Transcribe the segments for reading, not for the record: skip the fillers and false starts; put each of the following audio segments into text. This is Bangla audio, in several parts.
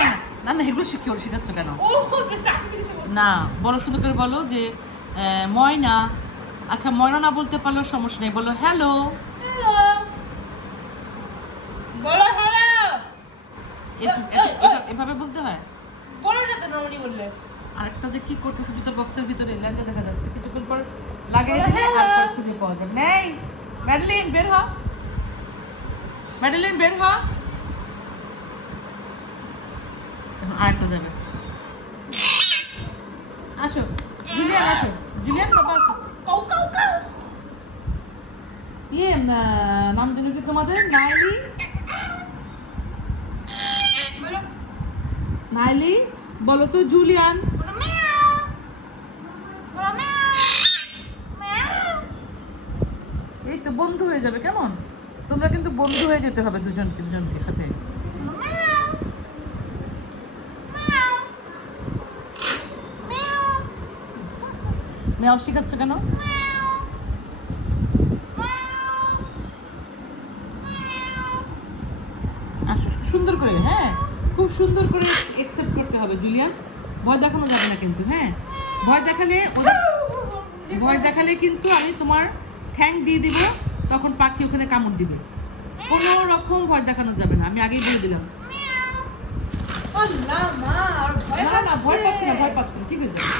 না না না না এগুলো শেখাচ্ছ কেন? না বলো, শুধু করে বলো যে ময়না। আচ্ছা ময়না না বলতে পারলেও সমস্যা নেই, বলো হ্যালো। বলো হ্যালো। এভাবে বলতে হয়? বলো না তো নরমালি বললে। আরেকটা যে কি করতেছে জুতার বক্সের ভিতরে ল্যাঙ্গা দেখা যাচ্ছে, কিছুক্ষণ পর লাগাই বলো, দিলে hello। আর খুঁজে পাওয়া যাবে। নেই ম্যাডেলিন বের হ, ম্যাডেলিন বের হ। এখন আরেকটা যাবে। আসো জুলিয়ান, আসো জুলিয়ান, বাবা আসো। Cow cow cow. নাম জানো কি তোমাদের? নাইলি, বলো নাইলি বলো তো জুলিয়ান। বলো মিয়াও। বলো মিয়াও। মিয়াও। এই তো বন্ধু হয়ে যাবে, কেমন? তোমরা কিন্তু বন্ধু হয়ে যেতে হবে দুজনকে সাথে। বলো মিয়াও। মিয়াও। মিয়াও। মেয়াও শিখাচ্ছ কেন? মিয়াও। মিয়াও। মিয়াও। আসো সুন্দর করে, হ্যাঁ খুব সুন্দর করে একসেপ্ট করতে হবে জুলিয়ান। ভয় দেখানো যাবে না কিন্তু, হ্যাঁ ভয় দেখালে কিন্তু আমি তোমার ঠ্যাং দিয়ে দিব, তখন পাখি ওখানে কামড় দিবে। কোনো রকম ভয় দেখানো যাবে না, আমি আগেই বলে দিলাম। আল্লাহ মা আর ভয় না না ভয় পাচ্ছি না, ভয় পাচ্ছি না, ঠিক হয়ে যাবে।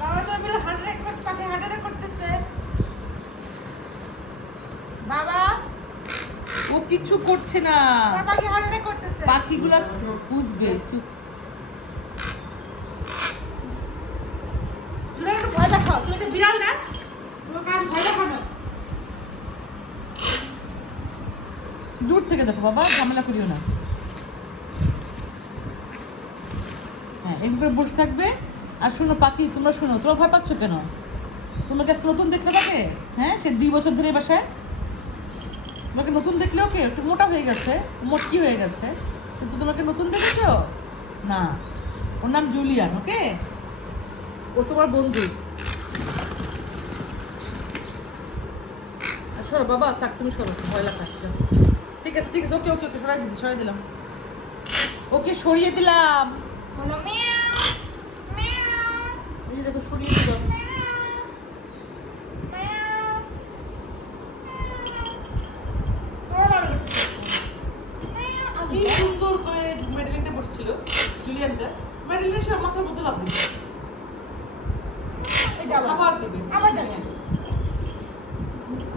বাবা তোর বলে হার্ট অ্যাটাক পাখি হার্ট অ্যাটাক করতেছে। বাবা ও কিছু করছে না, তোর পাখি হার্ট অ্যাটাক করতেছে। পাখিগুলা বুঝবে। তুমি একটু ভয় দেখাও, তুমি একটা বিড়াল না, তোমার কাজ ভয় দেখানো। দূর থেকে দেখো বাবা, ঝামেলা করিও না। হ্যাঁ এইভাবে বসে থাকবে। আর শোনো পাখি, তোমরা শোনো, তোমরা ভয় পাচ্ছ কেন? তোমার কাছে নতুন দেখলে তাকে? হ্যাঁ সে 2 বছর ধরে এই বাসায়। তোমাকে নতুন দেখলে ওকে একটু মোটা হয়ে গেছে, মোটকি হয়ে গেছে, কিন্তু তোমাকে নতুন দেখেছো না। ওর নাম জুলিয়ান, ওকে? ও তোমার বন্ধু। সরো বাবা, থাক তুমি সরো, ভয় লাগছে। ঠিক আছে ঠিক আছে, ওকে ওকে ওকে সরাই দিলাম, ওকে সরিয়ে দিলাম। বলো মিয়াও মিয়াও এই যে দেখো সরিয়ে দিলাম। মিয়াও। ওরা কি সুন্দর করে মেডেলিনটা বসছিল, জুলিয়ানটা। মেডেলিনের সব মাথার মধ্যে লাভ দিচ্ছে, এই যাও আবার দেবে। আবার যাবে।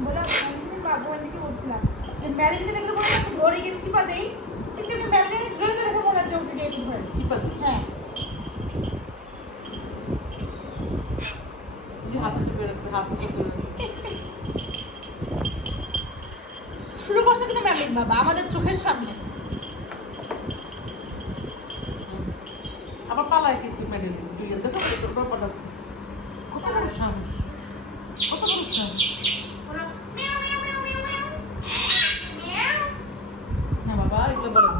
বলো আমি বাবু আন্টিকে বলছিলাম এই ম্যারিনকে দেখলে মনে হয় ধরে গিয়ে চিপা দেই, ঠিক তেমনি ম্যারিনের ড্রয়িংকে দেখে মনে হচ্ছে ওকে গিয়ে একটু ধরে। চিপা দিই। হ্যাঁ যে হাতে চিপে রাখছে, হাত উপর করে রাখছে। শুরু করছে কিন্তু ম্যারিন বাবা আমাদের চোখের সামনে। আবার পালায় কিন্তু মেডেলিন, জুলিয়ান দেখো তোর পাঠাচ্ছে। কত বড় সাহস, কত বড় সাহস। বলো মিয়াও মিয়াও মিয়াও মিয়াও মিয়াও মিয়াও হ্যাঁ বাবা এগুলো বলো।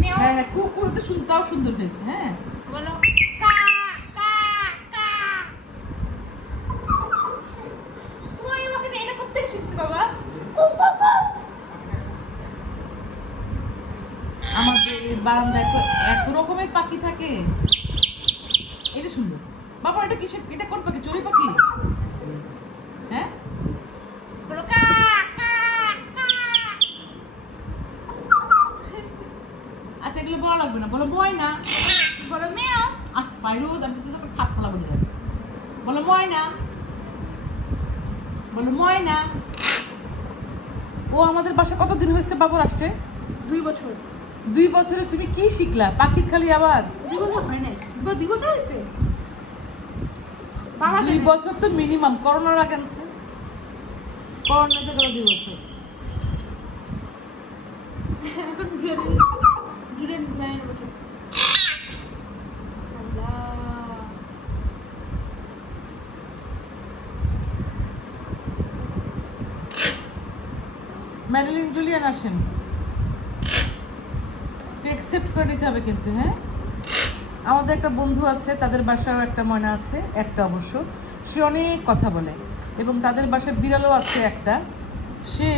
মিয়াও। হ্যাঁ হ্যাঁ কুকু তো শুনতেও সুন্দর হয়েছে, হ্যাঁ। বলো কা কা কা। তোমার এই বাবাকে এটা করতে শিখছি বাবা। কু কু কু। আমাদের এই বারান্দায় তো এত রকমের পাখি থাকে। এটা সুন্দর বাবা, এটা কিসের, এটা কোন পাখি? চড়ুই পাখি? হ্যাঁ বলো কা কা কা। আচ্ছা এগুলো বলা লাগবে না, বলো ময়না। বলো মিয়াও। পাইরুজ, আমি তো তোকে থাপ্পড় লাগবে দিলাম। বলো ময়না, বলো ময়না। ও আমাদের বাসা কতদিন হয়েছে বাবুর আসছে? 2 বছর। 2 বছরে তুমি কি শিখলা? পাখির খালি আওয়াজ। 2 বছর হয় নাই, 2 বছর হয়েছে। বাবা 2 বছর তো মিনিমাম, করোনার আগে আনছে, করোনাতে গেল 2 বছর। এখন জুড়ে ব্রাইন বসেছে। আল্লাহ ম্যাডেলিন জুলিয়ান আসেন, একসেপ্ট করে নিতে হবে কিন্তু, হ্যাঁ। আমাদের একটা বন্ধু আছে, তাদের বাসায়ও একটা ময়না আছে, একটা অবশ্য, সে অনেক কথা বলে, এবং তাদের বাসায় বিড়ালও আছে একটা। সে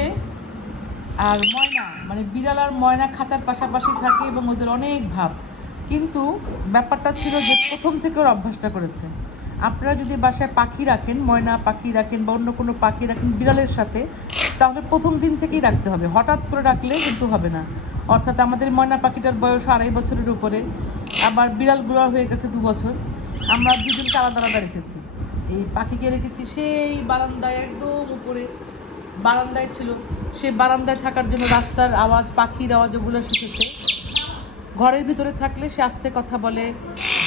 আর ময়না মানে বিড়াল আর ময়না খাঁচার পাশাপাশি থাকে এবং ওদের অনেক ভাব। কিন্তু ব্যাপারটা ছিল যে প্রথম থেকে ওর অভ্যাসটা করেছে। আপনারা যদি বাসায় পাখি রাখেন, ময়না পাখি রাখেন বা অন্য কোনো পাখি রাখেন বিড়ালের সাথে, তাহলে প্রথম দিন থেকেই রাখতে হবে, হঠাৎ করে রাখলে কিন্তু হবে না। অর্থাৎ আমাদের ময়না পাখিটার বয়স 2.5 বছরের উপরে, আবার বিড়ালগুলোর হয়ে গেছে 2 বছর। আমরা দুজনকে আলাদা আলাদা রেখেছি। এই পাখিকে রেখেছি সেই বারান্দায়, একদম উপরে বারান্দায় ছিল। সে বারান্দায় থাকার জন্য রাস্তার আওয়াজ, পাখির আওয়াজ ওগুলো শিখেছে। ঘরের ভিতরে থাকলে সে আস্তে কথা বলে,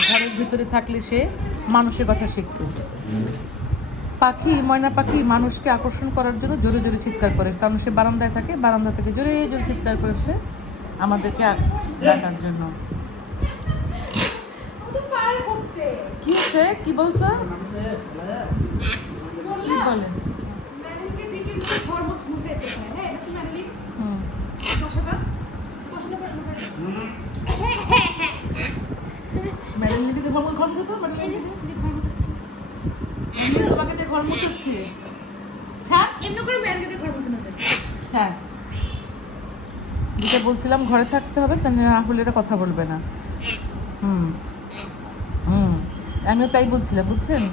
ঘরের ভিতরে থাকলে সে মানুষের কথা শিখত। পাখি, ময়না পাখি মানুষকে আকর্ষণ করার জন্য জোরে জোরে চিৎকার করে, কারণ সে বারান্দায় থাকে, বারান্দা থেকে জোরে জোরে চিৎকার করেছে আমাদেরকে ডাকার জন্য। কি হচ্ছে, কি বলছো, কি বলে? ম্যারিনকে দিকে ঘর মুছাইতে হয়। হ্যাঁ, এটা ম্যারিন হুম, বসাটা ম্যাডেলিন দিদি ঘর ঘর মুছতো, তোমাকে দিয়ে ঘর মুছাচ্ছি। ছাড়, এমনি করে ম্যারিনকে দিয়ে ঘর মুছানো যায়। ছাড়। যেটা বলছিলাম, ঘরে থাকতে হবে, তা না হলে এটা কথা বলবে না। হুম হুম, আমিও তাই বলছিলাম, বুঝছেন।